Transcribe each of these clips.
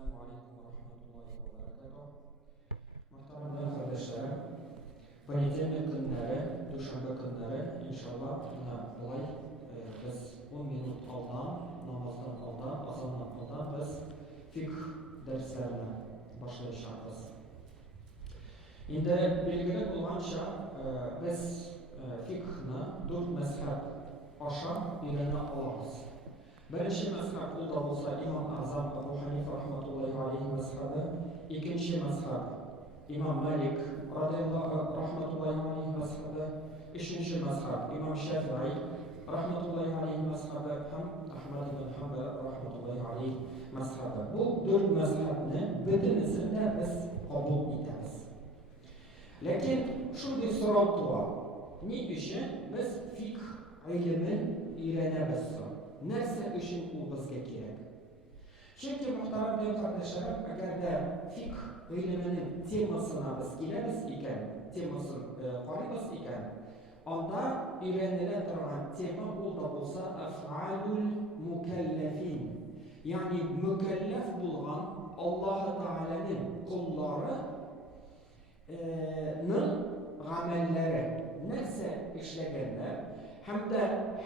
Esselamu Aleyküm ve Rahmetullahi ve Berekatuhu. Muhterem kardeşlerim, понедельник günleri, düşenbe günleri inşallah yine olay biz 10 minut aldan, namazdan aldan, azandan aldan biz fiqh derslerine başlayacağız. Şimdi belgili olğanca biz fiqhni 4 mezhep aşağı öğrene alırız. Birinci mezhep o da olsa İmam Azam Ebu Hanife rahmetullahi aleyhi mezhebi, ikinci mezhep İmam Malik rahmetullahi aleyhi mezhebi, üçüncü mezhep İmam Şafii rahmetullahi aleyhi mezhebi, hem Ahmed ibn Hanbel rahmetullahi aleyhi mezhebi. Bu dört mezhebini bitinisinde biz kabul ederiz. Lakin şunday soru var. Ne için biz fiqh ilmin öğrenemiz? Nerse için o bizge gerek? Çünkü muhterem kardeşlerim, eğer de fiqh ilminin temasına biz geliriz iken, temasını qarayız iken, onda öğrenilen turgan tema o da olsa af'alul mükellefin. Yani mükellef bulgan Allah Teala'nın kullarının amelleri, nerse işlegenler, hem de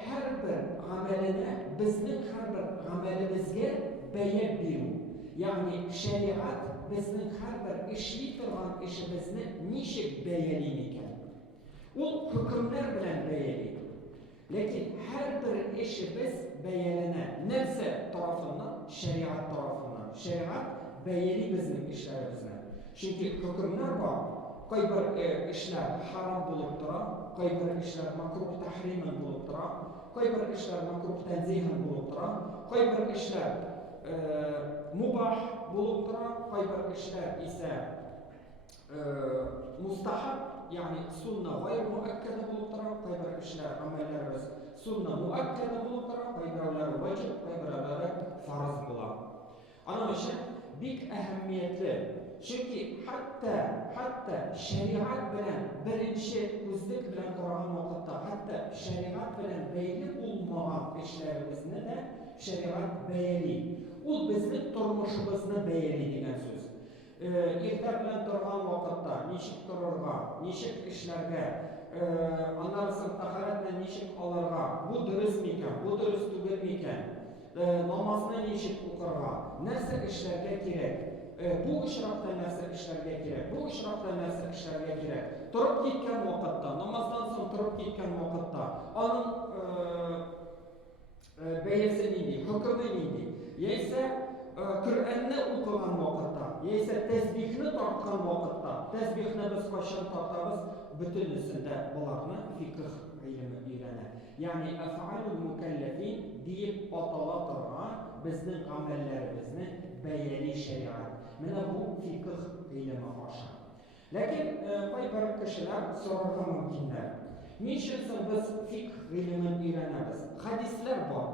her bir ameline bizning her bir amelimizga beya beru. Yani şeriat bizning her bir işli turgan işimizni nechuk beyalaydi ekan. U hukmlar bilan beyalaydi. Lekin her bir işimiz beyalana narsa tarafından, şeriat tarafından. Şeriat beyalaydi bizning ishlarimizni. Chunki hukmlar bor. Qay bir ishlar harom bo'lib turadi, qay bir ishlar makruh tahriman bo'lib turadi, qay bir ishlar makruh tanzihan bo'lib turadi, qay bir ishlar mubah bo'lib turadi, qay bir ishlar esa mustahab, ya'ni sunna g'ayr muakkada bo'lib turadi, qay bir ishlar amallarimiz sunna muakkada bo'lib turadi, qay birlari vojib, qay birlari farz bo'ladi. Ana o'sha bek ahamiyatli. Çünkü hatta şeriat bilen birinci ko'zlik bilan qaragan vaqtda, hatta şeriat bilan beyli olmagan ishlarimizni de şeriat beyli. U bizning turmushimizni beyli degan so'z. Erta bilan turgan vaqtda nechik turarga, nechik ishlarga, ondan so'ng tahoratni nechik olarga, bu durust ekan, bu durust tugul ekan, namozni nechik o'qirga, narsa ishlarga kerak. Bu işrakta narsa ishlarga kerak, bu işrakta narsa ishlarga kerak. Turib ketgan vaqtda, namozdan so'ng turib ketgan vaqtda, onun beyasi neydi, hukmi neydi? Yeyse Qur'onni o'qigan vaqtda, yeyse tasbihni tortgan vaqtda, tasbihni biz qachon tortamiz? Butinisida bularni fiqh ilmi o'rganadi. Ya'ni af'alul mukallafin deb atala turgan bizning amallarimizni bayani şeriat. Mana bu fiqh ilmi aşa. Lakin qay bir kishilar so'rarga mumkinlar. Niçin biz fiqh ilmini o'rganamiz? Hadislar bor.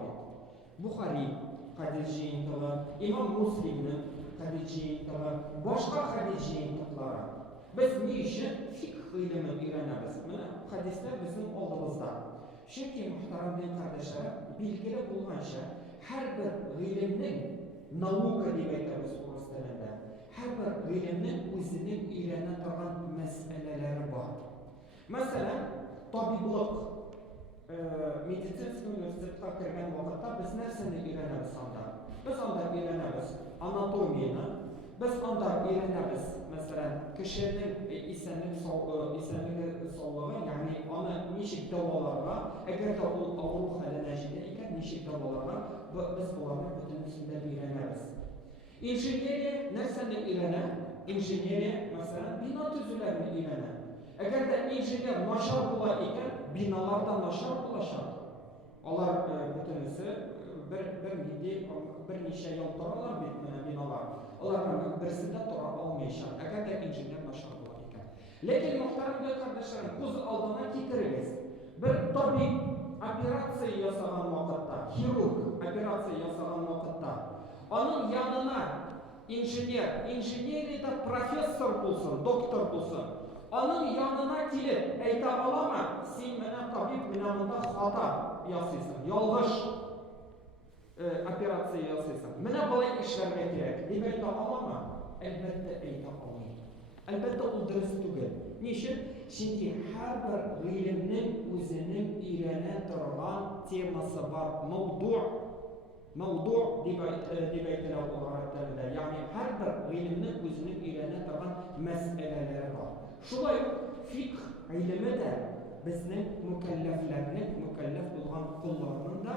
Buxoriy hadis jiyintig'i, Imom Muslimning hadis jiyintig'i, boshqa hadis jiyintiqlari. Biz niçin fiqh ilmini o'rganamiz? Mana hadislar bizning oldimizda. Chunki muhtaram kardeşlerim, bilgili bo'lgancha har bir ilmning nauka deb aytamiz o'ris tilida. Har bir ilmning o'zining o'rganib turgan masalalari bor. Masalan, tabiblik meditsinskiy universitetga kirgan vaqtda biz narsani o'rganamiz onda. Biz onda o'rganamiz anatomiyani, biz onda o'rganamiz masalan kishining esanlik sog'lig'i, ya'ni ona nechik davolarga, agarda u og'riq holatida ekan, nechik davolarga biz bularni butinisida o'rganamiz. Injinieriya narsani o'rganadi. Injinieriya masalan bino tuzularini o'rganadi. Agarda injener noshor bo'lar ekan, binolardan noshor bo'lishadi. Ular butunisi bir necha yil turadilar binolar. Ularning birisida tura olmayishadi. Agarda injener noshor bo'lar ekan. Lekin muhtaram kardeşlerim, ko'z oldiga keltiramiz. Bir tabib operatsiya yasagan vaqtda, xirurg operatsiya yasagan vaqtda, onun yanına injeneriyada professor bo'lsin, doktor bo'lsin, onun yanına kelib ayta olaman, sen mana tabib, mana bunda xato yasaysan, yolg'iz operatsiya operatsiya yasaysın. Mene balay işlerine gerek. Demek ama elbette eytakalıyım. Elbette o dürüst değil. Niçin? Çünkü her bir ilimnin özünün irene durgan teması var. Mevdu dibeytine olaraklarında. Yani her bir ilimnin özünün irene durgan meseleleri var. Şulay fiqh ilmi de bizning mükellef bo'lgan qullarning da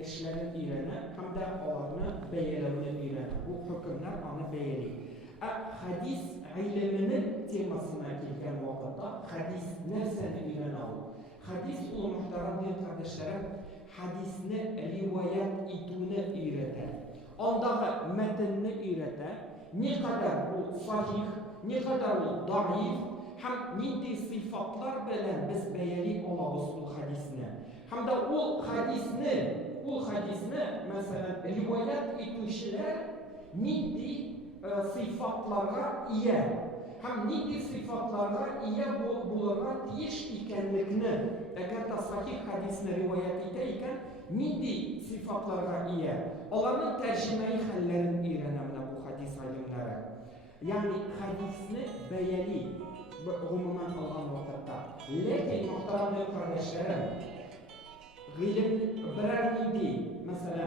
işlerini irene hem de onlarını beylemini irene. Bu hükümler anı beyli. Hadis ilminin temasına gelgen vakitte hadis nerseni irene ol. Hadis ulu muhterem kardeşlerim hadisini rivayet ettiğini irete. Ondağı metinini irete. Ne kadar bu sahih, ne kadar bu daif, hem nindi sıfatlar bilen biz beyli olabız bu hadisine. Hem de o hadisini mesela rivayet etmişler nindi sıfatlara iyi. Hem nindi sıfatlara iyi bulurlar diyiş ikenlikini. Eğer de sahih hadisini rivayet edeyken nindi sıfatlara iyi. Onların tercümeyi hallerini öğrenemine bu hadis alimleri. Yani hadisini beyeli umuman algan vakitte. Lakin muhterem kardeşlerim birer nindi mesela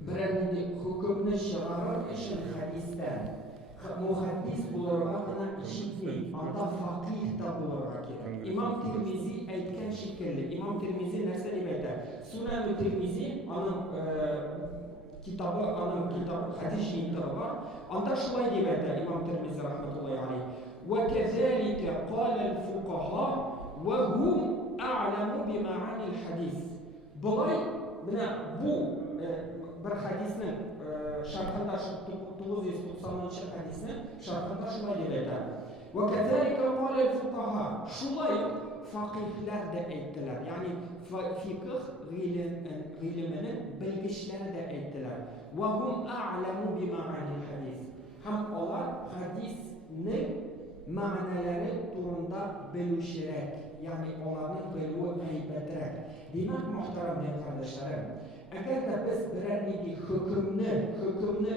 birer nindi hükümünü çıkarır için hadisten muhaddis bulurlar buna işitmeyin. Anda fakih da bulurlar gerek. İmam Tirmizi aytgan şekilde. İmam Tirmizi nerse demeydi. Sunan-ı Tirmizi onun kitabı hadis şiitleri var. Anda şulay demeydi İmam Tirmizi rahmetullahi aleyh. وكذلك قال الفقهاء وهم أعلم بمعاني الحديث. Bulay bu bir hadisnin şarkında 990. hadisinin şarkında şulay deyildi. وكذلك قال الفقهاء. Şulay fakihler de ettiler. Yani fıkıh iliminin bilgiçleri de ettiler. وهم أعلم بمعاني الحديث. Hem onlar hadisnin manaları turunda bölüşerek, yani onların bölüğü heybettirek. Demek muhterem kardeşlerim, eğer de biz birer nidi hükümünü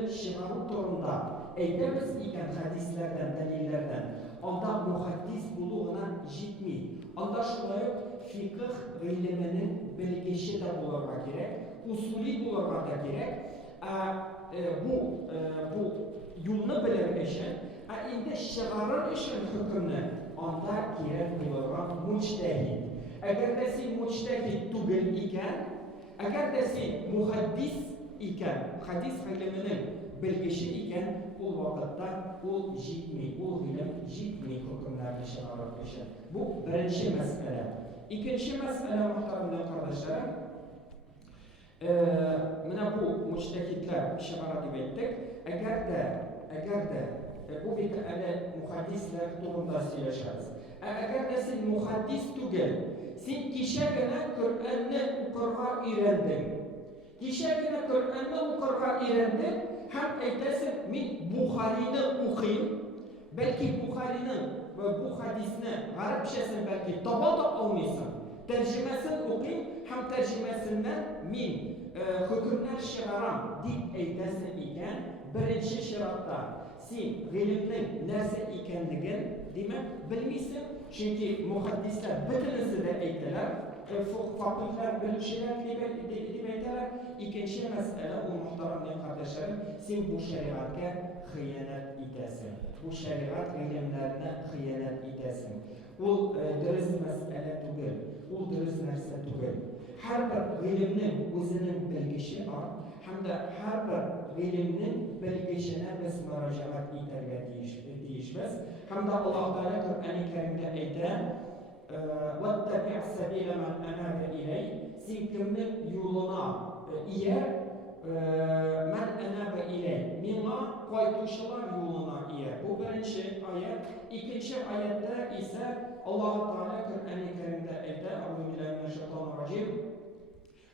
şiarı turunda eydemiz iken hadislerden, delillerden, onda muhaddis buluğuna jitmi. Onda şulayı fıkıh iliminin bilgisi de bulurma gerek, usulü bulurma da gerek. Bu yolunu bilir için, indi şiarı için hükümünü onda gerek bulurma müçtehid. Eğer de sen müçtehid tugil iken, eğer de sen muhaddis iken, hadis iliminin bilgisi iken, o vakitte o jitmi, o ilim jitmi hükümlerini şiarı için. Bu birinci mesele. İkinci mesele muhterem kardeşlerim, mana bu müçtehidler şiarı dibettik. Eğer de bu bir muhaddisler turunda söyleşiriz. Eğer de sen muhaddis tugil, sen kişegene Kur'an'ı okurga öğrendin. Kişegene Kur'an'ı okurga öğrendin, hem eylesin min Bukhari'ni okuyayım, belki Bukhari'nin ve bu hadisini, Arapçasını belki tabada almışsın. Tercümesini okuyayım, hem tercümesinden min hükümler şiaram deyip eylesin iken, birinci şiratta sen ilimnin nerse ikenligin demek bilmişsin. Çünkü muhaddisler bitinisi de eydiler. Fakirler bilişiler demeydiler. İkinci mesele o muhterem kardeşlerim, sen bu şeriatka hıyanet edesin. Bu şeriat ilimlerine hıyanet edesin. O dürüst mesele değil. O dürüst nerse değil. Her bir ilimnin özünün bilgisi var. Hem de her bir ilimnin bilgisine biz müracaat ederge deyişmez. Hem de Allah Teala Kur'an-ı Kerim'de eyden وَاتَّبِعْ سَبِيلَ مَنْ أَنَابَ إِلَيْهِ Sen kimin yoluna iyer men enabe ile mina koytuşlar yoluna iyer. Bu birinci ayet. İkinci ayette ise Allah Teala Kur'an-ı Kerim'de eyden Euzubillahimineşşeytanirracim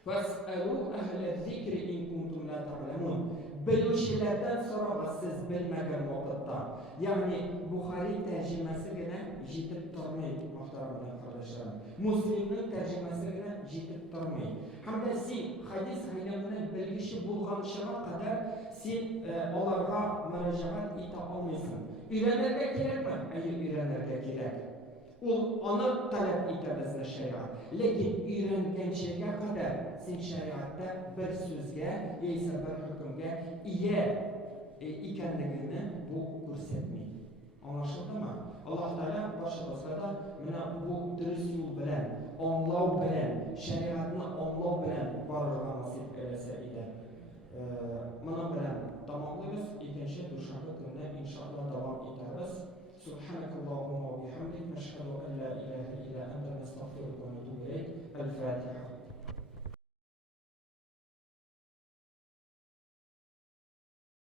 فَاسْأَلُوا أَهْلَ الذِّكْرِ إِنْ كُنْتُمْ لَا تَعْلَمُونَ Bilişlerden sonra siz bilmegen vakitte. Yani Bukhari tercümesine jitip durmayın muhterem kardeşlerim. Müslim'in tercümesine jitip durmayın. Hem de siz hadis iliminin bilgisi bu kızганышına kadar sen onlarga müracaat ite almıyorsun. Öğrenirge gerek mi? Hayır, öğrenirge gerek. Onu talep ite bizne şeriat. Lekin öğrengençliğe kadar sen şeriatta bir sözge, ise bir hükümge iyi ikenligini bu göstermiyor. Anlaşıldı mı? Allah Teala başımızda da bu dürüst yol bilen, anlav bilen, şeriatını anlav bilen varlığa nasip eylesin.